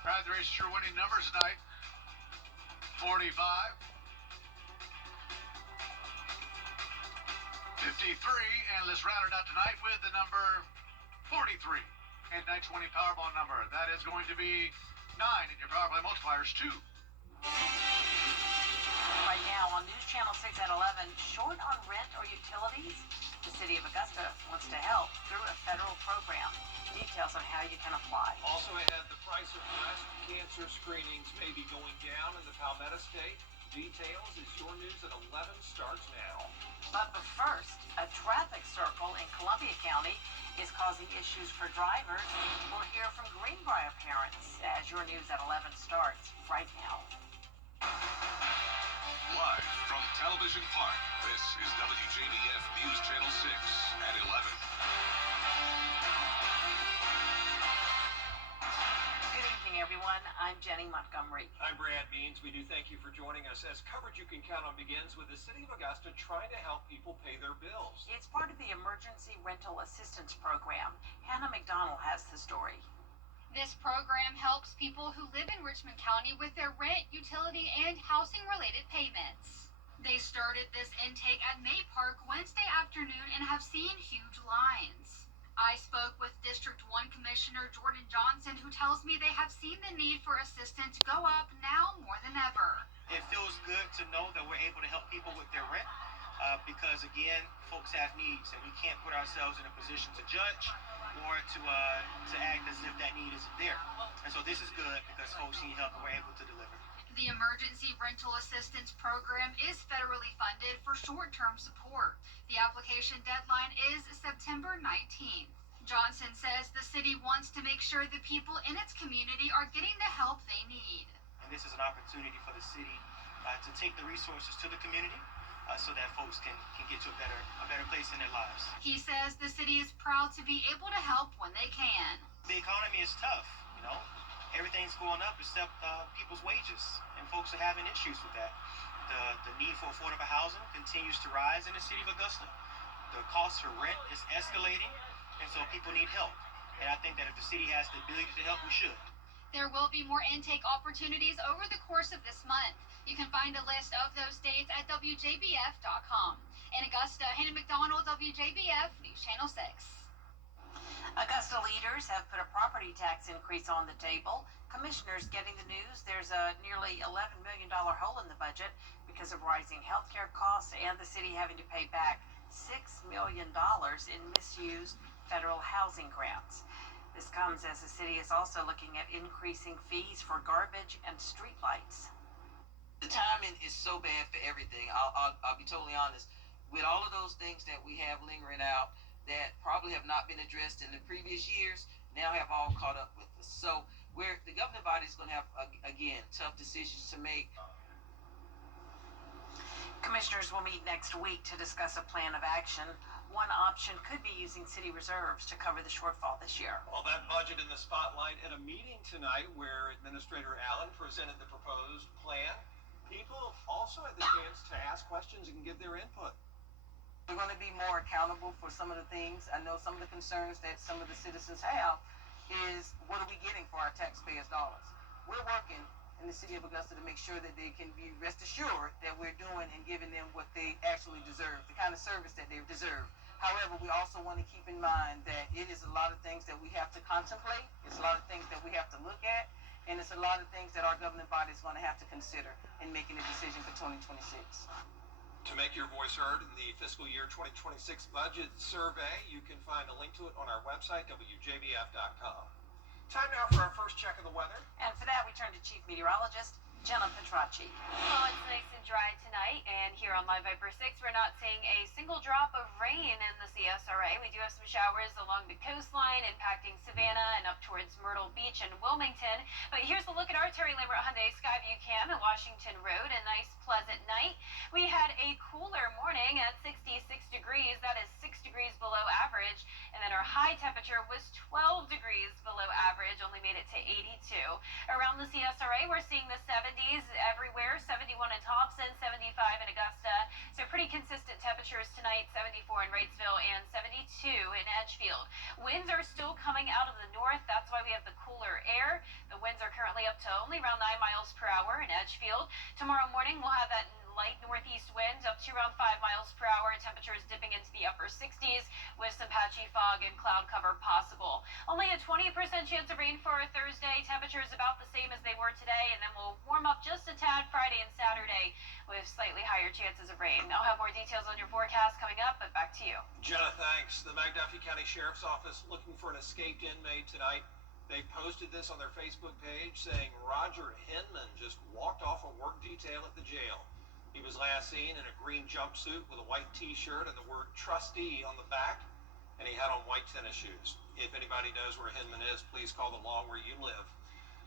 All right, the race, your winning numbers tonight: 45, 53, and let's round it out tonight with the number 43. And tonight's winning Powerball number, that is going to be 9, and your power play multiplier is 2. Right now on News Channel 6 at 11, short on rent or utilities? The City of Augusta wants to help through a federal program. Details on how you can apply. Also ahead, the price of breast cancer screenings may be going down in the Palmetto State. Details as your news at 11 starts now. But first, a traffic circle in Columbia County is causing issues for drivers. We'll hear from Greenbrier parents as your news at 11 starts right now. Live from Television Park, this is WJBF News Channel 6 at 11. Good evening, everyone. I'm Jenny Montgomery. I'm Brad Means. We do thank you for joining us as coverage you can count on begins with the City of Augusta trying to help people pay their bills. It's part of the Emergency Rental Assistance Program. Hannah McDonald has the story. This program helps people who live in Richmond County with their rent, utility, and housing-related payments. They started this intake at May Park Wednesday afternoon and have seen huge lines. I spoke with District 1 Commissioner Jordan Johnson, who tells me they have seen the need for assistance go up now more than ever. It feels good to know that we're able to help people with their rent because, again, folks have needs, and we can't put ourselves in a position to judge or to act as if that need isn't there. And so this is good because folks need help and we're able to deliver. The Emergency Rental Assistance Program is federally funded for short-term support. The application deadline is September 19th. Johnson says the city wants to make sure the people in its community are getting the help they need. And this is an opportunity for the city to take the resources to the community so that folks can get to a better place in their lives. He says the city is proud to be able to help when they can. The economy is tough, you know. Everything's going up except people's wages, and folks are having issues with that. The need for affordable housing continues to rise in the city of Augusta. The cost for rent is escalating, and so people need help. And I think that if the city has the ability to help, we should. There will be more intake opportunities over the course of this month. You can find a list of those dates at WJBF.com. In Augusta, Hannah McDonald, WJBF News Channel 6. Augusta leaders have put a property tax increase on the table. Commissioners getting the news there's a nearly $11 million hole in the budget because of rising healthcare costs and the city having to pay back $6 million in misused federal housing grants. This comes as the city is also looking at increasing fees for garbage and streetlights. The timing is so bad for everything. I'll be totally honest. With all of those things that we have lingering out that probably have not been addressed in the previous years, now have all caught up with us. So the governing body is going to have, again, tough decisions to make. Commissioners will meet next week to discuss a plan of action. One option could be using city reserves to cover the shortfall this year. Well, that budget in the spotlight at a meeting tonight where Administrator Allen presented the proposed plan. People also had the chance to ask questions and give their input. We're going to be more accountable for some of the things. I know some of the concerns that some of the citizens have is, what are we getting for our taxpayers' dollars? We're working in the city of Augusta to make sure that they can be rest assured that we're doing and giving them what they actually deserve, the kind of service that they deserve. However, we also want to keep in mind that it is a lot of things that we have to contemplate. It's a lot of things that we have to look at. And it's a lot of things that our governing body is going to have to consider in making a decision for 2026. To make your voice heard in the fiscal year 2026 budget survey, you can find a link to it on our website, WJBF.com. Time now for our first check of the weather. And for that, we turn to Chief Meteorologist Jenna Petracci. Well, it's nice and dry tonight, and here on Live Viper 6, we're not seeing a single drop of rain in the CSRA. We do have some showers along the coastline, impacting Savannah and up towards Myrtle Beach and Wilmington. But here's a look at our Terry Lambert Hyundai Skyview Cam at Washington Road. A nice, pleasant night. We had a cooler morning at 66 degrees. That is 6 degrees below average. And then our high temperature was 12 degrees below average, only made it to 82. Around the CSRA, we're seeing the 70s everywhere, 71 in Thompson, 75 in Augusta. So pretty consistent temperatures tonight, 74 in Wrightsville and 72 in Edgefield. Winds are still coming out of the north. That's why we have the cool cooler air. The winds are currently up to only around 9 miles per hour in Edgefield. Tomorrow morning, we'll have that light northeast wind up to around 5 miles per hour. Temperatures dipping into the upper 60s with some patchy fog and cloud cover possible. Only a 20% chance of rain for Thursday. Temperatures about the same as they were today, and then we'll warm up just a tad Friday and Saturday with slightly higher chances of rain. I'll have more details on your forecast coming up, but back to you. Jenna, thanks. The McDuffie County Sheriff's Office looking for an escaped inmate tonight. They posted this on their Facebook page saying Roger Hinman just walked off a work detail at the jail. He was last seen in a green jumpsuit with a white t-shirt and the word trustee on the back, and he had on white tennis shoes. If anybody knows where Hinman is, please call the law where you live.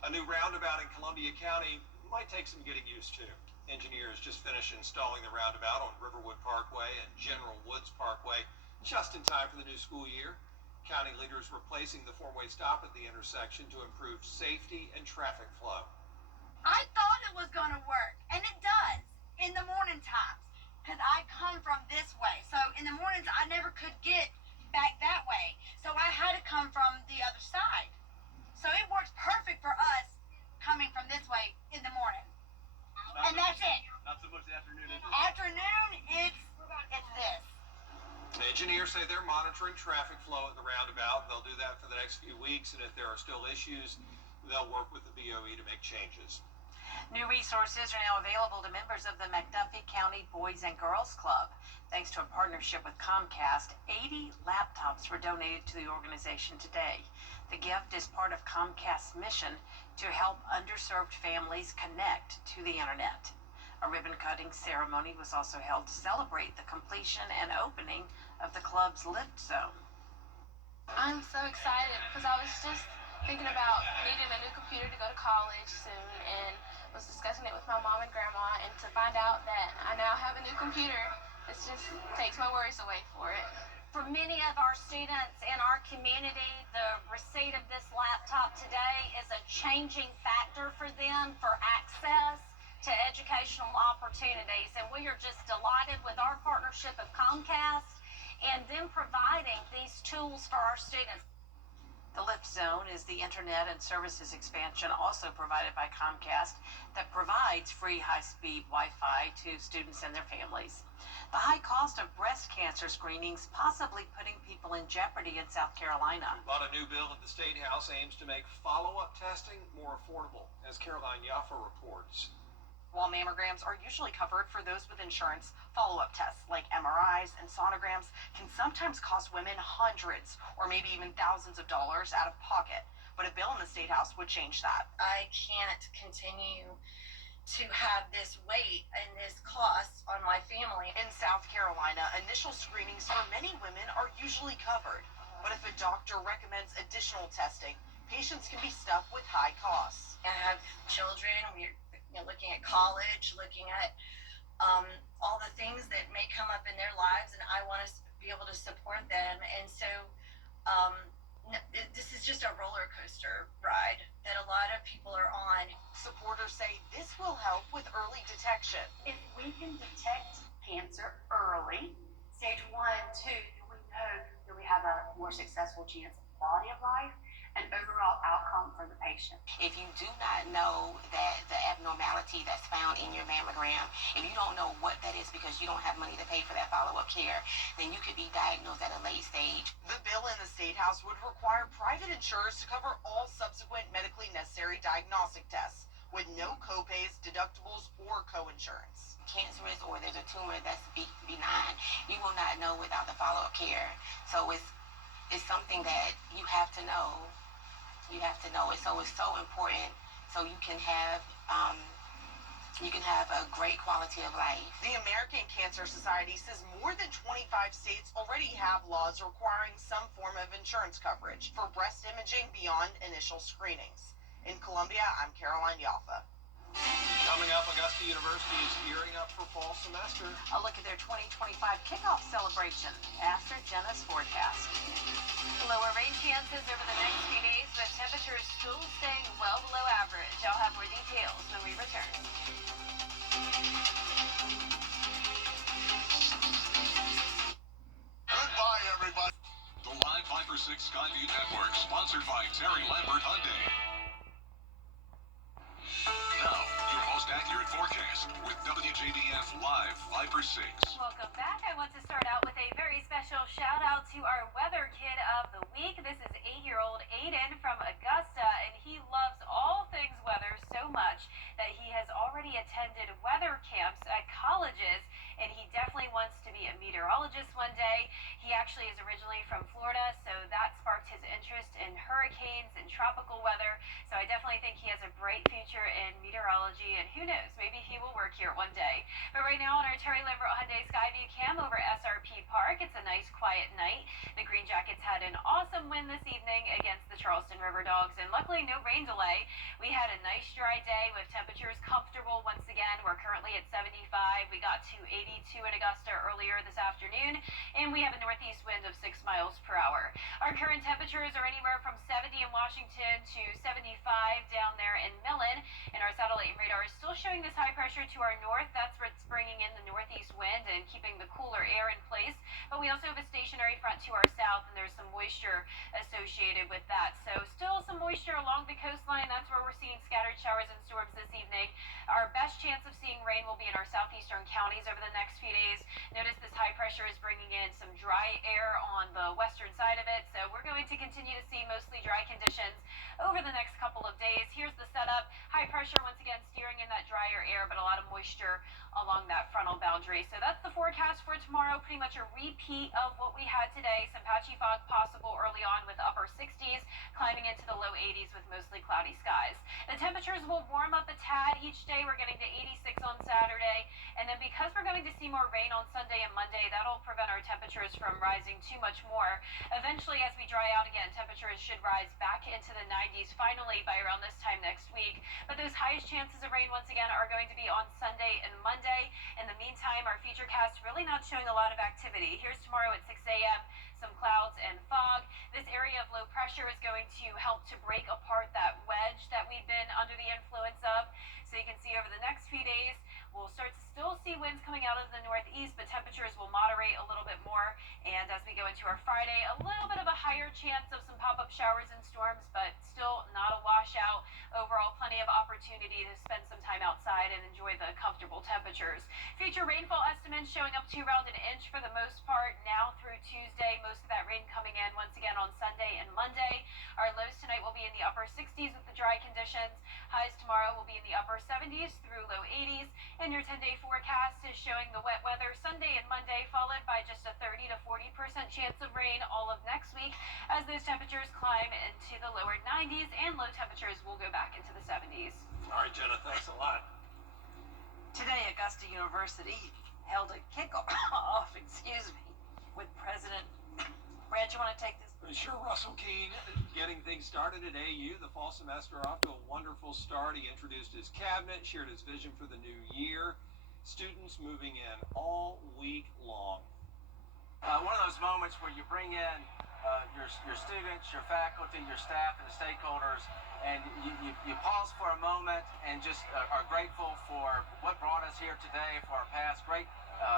A new roundabout in Columbia County might take some getting used to. Engineers just finished installing the roundabout on Riverwood Parkway and General Woods Parkway just in time for the new school year. County leaders replacing the four-way stop at the intersection to improve safety and traffic flow. I thought it was going to work, and it does in the morning times, because I come from this way. So in the mornings, I never could get back that way. So I had to come from the other side. So it works perfect for us coming from this way in the morning. And that's it. Not so much the afternoon. Afternoon, it's this. Engineers say they're monitoring traffic flow at the roundabout. They'll do that for the next few weeks, and if there are still issues, they'll work with the BOE to make changes. New resources are now available to members of the McDuffie County Boys and Girls Club. Thanks to a partnership with Comcast, 80 laptops were donated to the organization today. The gift is part of Comcast's mission to help underserved families connect to the internet. A ribbon-cutting ceremony was also held to celebrate the completion and opening of the club's lift zone. I'm so excited because I was just thinking about needing a new computer to go to college soon, and was discussing it with my mom and grandma, and to find out that I now have a new computer, it just takes my worries away for it. For many of our students in our community, the receipt of this laptop today is a changing factor for them for access to educational opportunities, and we are just delighted with our partnership of Comcast and them providing these tools for our students. The Lift Zone is the internet and services expansion also provided by Comcast that provides free high-speed Wi-Fi to students and their families. The high cost of breast cancer screenings possibly putting people in jeopardy in South Carolina. But a new bill at the State House aims to make follow-up testing more affordable, as Caroline Yaffa reports. While mammograms are usually covered for those with insurance, follow-up tests like MRIs and sonograms can sometimes cost women hundreds or maybe even thousands of dollars out of pocket. But a bill in the State House would change that. I can't continue to have this weight and this cost on my family. In South Carolina, initial screenings for many women are usually covered. But if a doctor recommends additional testing, patients can be stuck with high costs. I have children. We're looking at college, looking at all the things that may come up in their lives, and I want to be able to support them. And so this is just a roller coaster ride that a lot of people are on. Supporters say this will help with early detection. If we can detect cancer early, stage 1, 2, then we know that we have a more successful chance of quality of life and overall outcome for the patient. If you do not know that the abnormality that's found in your mammogram, if you don't know what that is because you don't have money to pay for that follow-up care, then you could be diagnosed at a late stage. The bill in the State House would require private insurers to cover all subsequent medically necessary diagnostic tests with no copays, deductibles, or co-insurance. Cancerous or there's a tumor that's benign, you will not know without the follow-up care. So it's something that you have to know. You have to know it. So it's so important so you can have a great quality of life. The American Cancer Society says more than 25 states already have laws requiring some form of insurance coverage for breast imaging beyond initial screenings. In Columbia, I'm Caroline Yaffa. Coming up, Augusta University is gearing up for fall semester. A look at their 2025 kickoff celebration after Jenna's forecast. Lower rain chances over the next few days, with temperatures still staying well below average. I'll have more details when we return. Goodbye, everybody. The Live 5 for 6 Skyview Network, sponsored by Terry Lambert Hyundai. Viper 6. Welcome back. I want to start out with a very special shout out to our weather kid of the week. This is 8-year-old Aiden from Augusta, and he loves all things weather so much that he has already attended weather camps at colleges, and he definitely wants to be a meteorologist one day. He actually is originally from Florida, so that sparked his interest in hurricanes and tropical weather. So I definitely think he has a bright future in meteorology, and who knows, maybe he will work here one day. But right now on our Terry Lambert Hyundai Skyview cam over SRP Park, it's a nice quiet night. The Green Jackets had an awesome win this evening against the Charleston River Dogs, and luckily no rain delay. We had a nice dry day with temperatures comfortable once again. We're currently at 75. We got to 82 in Augusta earlier this afternoon, and we have a northeast wind of 6 miles per hour. Our current temperatures are anywhere from 70 in Washington to 75 down there in Millen, and our satellite radar is still showing this high pressure to our north. That's what's bringing in the northeast wind and keeping the cooler air in place. But we also have a stationary front to our south, and there's some moisture associated with that. So still some moisture along the coastline. That's where we're seeing scattered showers and storms this evening. Our best chance of seeing rain will be in our southeastern counties over the next few days. Notice this high pressure is bringing in some dry air on the western side of it. So we're going to continue to see mostly dry conditions over the next couple of days. Here's the setup. High pressure once again steering in that drier air, but a lot of moisture along that frontal boundary. So that's the forecast for tomorrow. Pretty much a repeat of what we had today. Some patchy fog possible early on with upper 60s, climbing into the low 80s with mostly cloudy skies. The temperatures will warm up a tad each day. We're getting to 86 on Saturday. And then because we're going to see more rain on Sunday and Monday, that'll prevent our temperatures from rising too much more. Eventually, as we dry out again, temperatures should rise back into the 90s finally by around this time next week. But those highest chances of rain once again are going to be on Sunday and Monday. In the meantime, our futurecast really not showing a lot of activity. Here's tomorrow at 6 a.m. some clouds and fog. This area of low pressure is going to help to break apart that wedge that we've been under the influence of. So you can see over the next few days, we'll start to still see winds coming out of the northeast, but temperatures will moderate a little bit more. And as we go into our Friday, a little bit of a higher chance of some pop-up showers and storms, but still not a washout. Overall, plenty of opportunity to spend some time outside and enjoy the comfortable temperatures. Future rainfall estimates showing up to around an inch for the most part now through Tuesday. Most of that rain coming in once again on Sunday and Monday. Our lows tonight will be in the upper 60s with the dry conditions. Highs tomorrow will be in the upper 70s through low 80s. And your 10-day forecast is showing the wet weather Sunday and Monday, followed by just a 30 to 40% chance of rain all of next week as those temperatures climb into the lower 90s and low temperatures will go back into the 70s. All right, Jenna, thanks a lot. Today, Augusta University held a kickoff, with President. Brad, you want to take this? Sure, Russell Keene getting things started at AU. The fall semester off to a wonderful start. He introduced his cabinet, shared his vision for the new year. Students moving in all week long. One of those moments where you bring in your students, your faculty, your staff, and the stakeholders, and you pause for a moment and just are grateful for what brought us here today, for our past great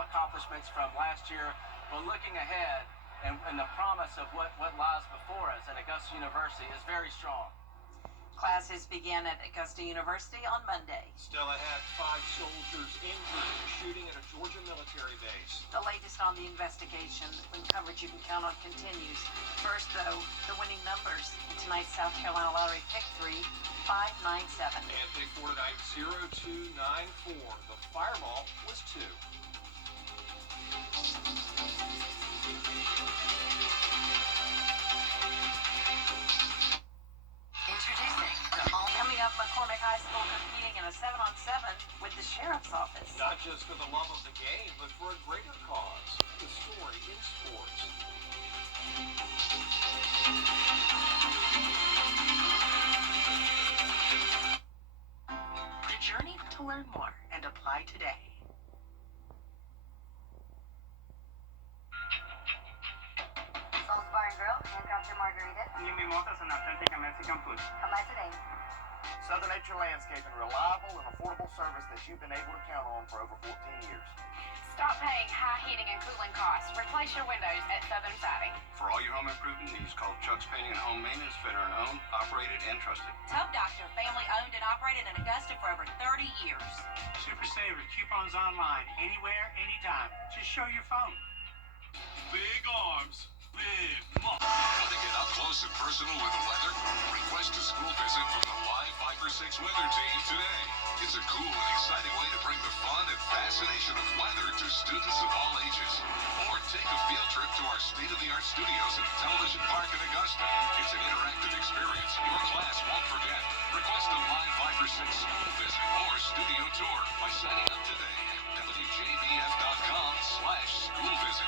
accomplishments from last year, but looking ahead and the promise of what lies before us at Augusta University is very strong. Classes began at Augusta University on Monday. Stella had 5 soldiers injured in a shooting at a Georgia military base. The latest on the investigation, when coverage you can count on continues. First, though, the winning numbers in tonight's South Carolina Lottery Pick 3, 597. And Pick 4 tonight, 0294. The fireball was 2. Coming up, McCormick High School competing in a 7-on-7 with the Sheriff's Office. Not just for the love of the game, but for a greater cause. The story in sports. The journey to learn more and apply today. Soul's Bar and Grill, handcrafted margaritas. New mimosas and authentic Mexican food. Come by today. Southern Nature Landscaping, reliable and affordable service that you've been able to count on for over 14 years. Stop paying high heating and cooling costs. Replace your windows at Southern Siding. For all your home improvement needs, call Chuck's Painting and Home Maintenance, veteran-owned, operated, and trusted. Tub Doctor, family owned and operated in Augusta for over 30 years. Super Saver coupons online, anywhere, anytime. Just show your phone. Big arms, big muscles. Want to get up close and personal with the weather? Request a school visit from the Live Viper 6 weather team today. It's a cool and exciting way to bring the fun and fascination of weather to students of all ages. Or take a field trip to our state-of-the-art studios at Television Park in Augusta. It's an interactive experience your class won't forget. Request a Live Viper 6 school visit or studio tour by signing up today at WJBF.com/school visit.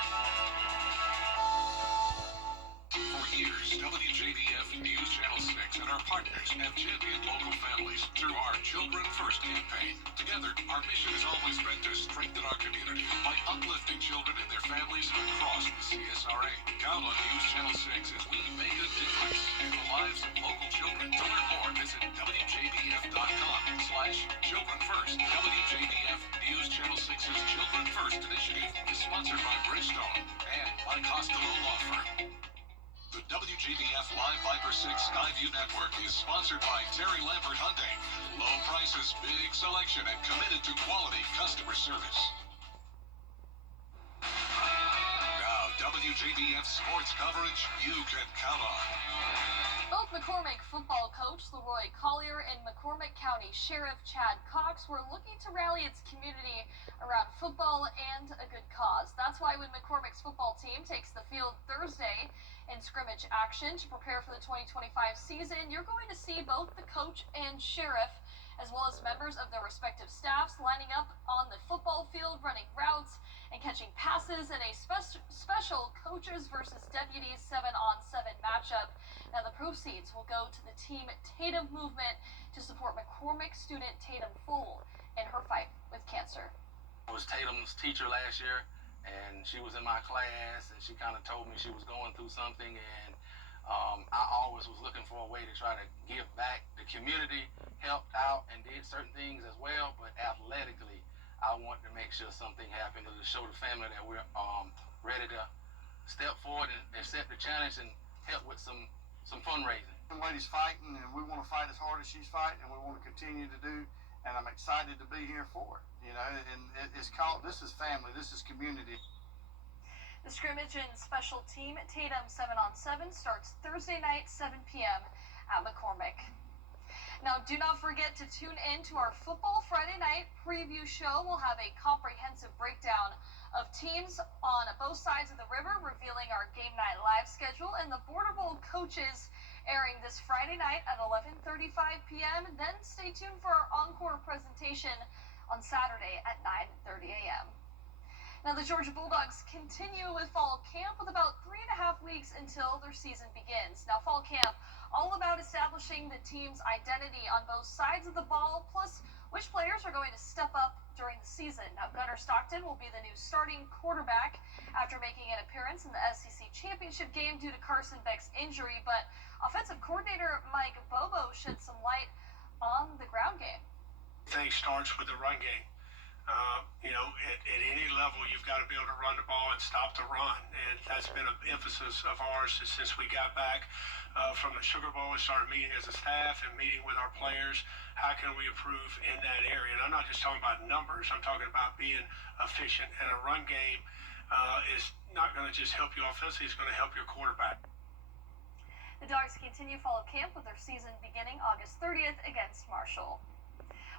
For years, WJBF News Channel 6 and our partners have championed local families through our Children First campaign. Together, our mission has always been to strengthen our community by uplifting children and their families across the CSRA. Count on News Channel 6 as we make a difference in the lives of local children. To learn more, visit WJBF.com/Children First. WJBF News Channel 6's Children First initiative is sponsored by Bridgestone and by Costello Law Firm. The WJBF Live Viper 6 Skyview Network is sponsored by Terry Lambert Hyundai. Low prices, big selection, and committed to quality customer service. Now, WJBF sports coverage you can count on. Both McCormick football coach Leroy Collier and McCormick County Sheriff Chad Cox were looking to rally its community around football and a good cause. That's why when McCormick's football team takes the field Thursday in scrimmage action to prepare for the 2025 season, you're going to see both the coach and sheriff, as well as members of their respective staffs, lining up on the football field, running routes and catching passes in a special coaches versus deputies 7-on-7 matchup. Now the proceeds will go to the Team Tatum movement to support McCormick student Tatum Full in her fight with cancer. I was Tatum's teacher last year, and she was in my class, and she kind of told me she was going through something, and I always was looking for a way to try to give back. The community helped out and did certain things as well, but athletically, I wanted to make sure something happened to show the family that we're ready to step forward and accept the challenge and help with some fundraising. The lady's fighting, and we want to fight as hard as she's fighting, and we want to continue to do, and I'm excited to be here for it. You know, and it's called, this is family, this is community. The scrimmage in Special Team Tatum 7-on-7 starts Thursday night, 7 p.m. at McCormick. Now, do not forget to tune in to our Football Friday Night preview show. We'll have a comprehensive breakdown of teams on both sides of the river, revealing our game night live schedule, and the Border Bowl coaches airing this Friday night at 11:35 p.m. Then stay tuned for our encore presentation on Saturday at 9:30 a.m. Now, the Georgia Bulldogs continue with fall camp with about 3.5 weeks until their season begins. Now, fall camp, all about establishing the team's identity on both sides of the ball, plus which players are going to step up during the season. Now, Gunnar Stockton will be the new starting quarterback after making an appearance in the SEC championship game due to Carson Beck's injury, but offensive coordinator Mike Bobo shed some light on the ground game. Thing starts with the run game. You know, at any level, you've got to be able to run the ball and stop the run. And that's been an emphasis of ours since we got back from the Sugar Bowl. We started meeting as a staff and meeting with our players. How can we improve in that area? And I'm not just talking about numbers. I'm talking about being efficient. And a run game is not going to just help you offensively. It's going to help your quarterback. The Dogs continue fall camp with their season beginning August 30th against Marshall.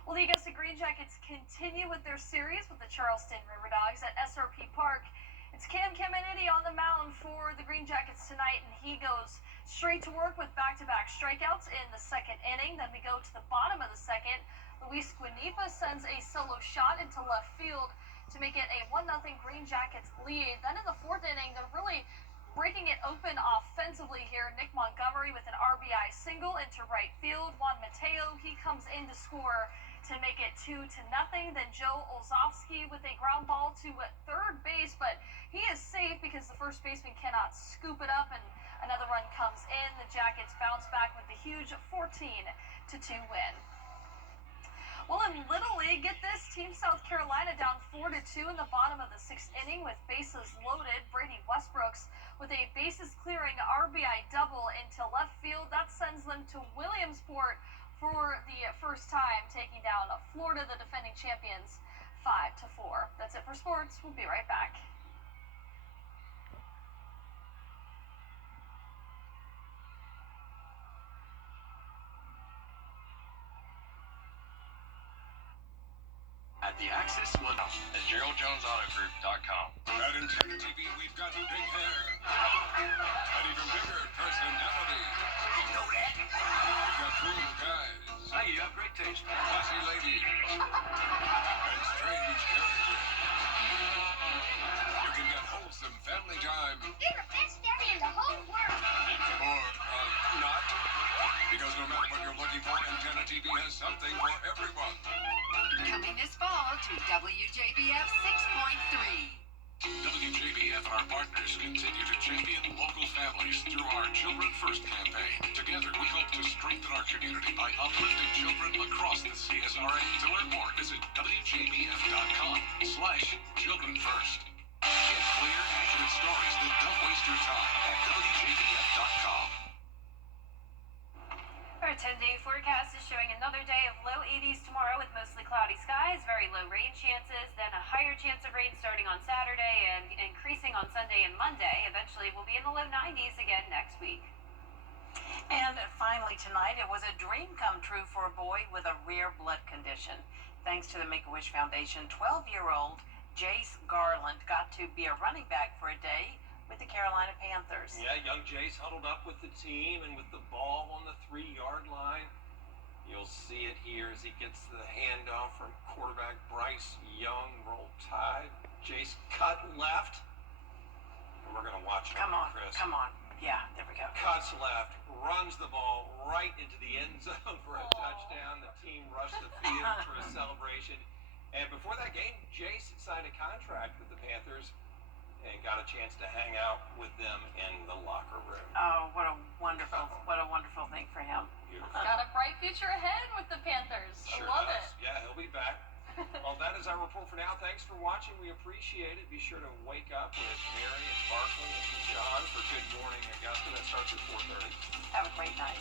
Well, the Augusta Green Jackets continue with their series with the Charleston River Dogs at SRP Park. It's Cam Caminiti on the mound for the Green Jackets tonight, and he goes straight to work with back-to-back strikeouts in the second inning. Then we go to the bottom of the second. Luis Guanipa sends a solo shot into left field to make it a 1-0 Green Jackets lead. Then in the fourth inning, they're really breaking it open offensively here. Nick Montgomery with an RBI single into right field. Juan Mateo, he comes in to score to make it 2-0. Then Joe Olzowski with a ground ball to third base, but he is safe because the first baseman cannot scoop it up, and another run comes in. The Jackets bounce back with the huge 14-2 win. Well, in Little League, get this, Team South Carolina down 4-2 in the bottom of the sixth inning with bases loaded. Brady Westbrooks with a bases-clearing RBI double into left field. That sends them to Williamsport for the first time, taking down Florida, the defending champions, 5-4. That's it for sports. We'll be right back. At the Axis Look at GeraldJonesAutoGroup.com. At Antenna TV, we've got big hair. And even bigger personality. You know that? We've got cool guys. Hey, you have great taste. Classy ladies. And strange characters. You can get wholesome family time. You're the best daddy in the whole world. Or, not. Because no matter what you're looking for, Antenna TV has something for everyone. Coming this fall to WJBF 6.3. WJBF and our partners continue to champion local families through our Children First campaign. Together, we hope to strengthen our community by uplifting children across the CSRA. To learn more, visit WJBF.com/Children First. Get clear, accurate stories that don't waste your time at WJBF.com. Our 10-day forecast is showing another day of low 80s tomorrow with mostly cloudy skies, very low rain chances, then a higher chance of rain starting on Saturday and increasing on Sunday and Monday. Eventually, we'll be in the low 90s again next week. And finally tonight, it was a dream come true for a boy with a rare blood condition. Thanks to the Make-A-Wish Foundation, 12-year-old Jace Garland got to be a running back for a day with the Carolina Panthers. Yeah, young Jace huddled up with the team and with the ball on the 3-yard line. You'll see it here as he gets the handoff from quarterback Bryce Young. Roll Tide. Jace cut left. And we're going to watch it. Come on, Chris. come on. Yeah, there we go. Cuts left, runs the ball right into the end zone for a touchdown. The team rushed the field for a celebration. And before that game, Jace signed a contract with the Panthers and got a chance to hang out with them in the locker room. Oh, what a wonderful thing for him. Beautiful. Got a bright future ahead with the Panthers. Sure I love does. it. Yeah, he'll be back. Well, that is our report for now. Thanks for watching. We appreciate it. Be sure to wake up with Mary and Barkley and John for Good Morning Augusta. That starts at 4:30. Have a great night.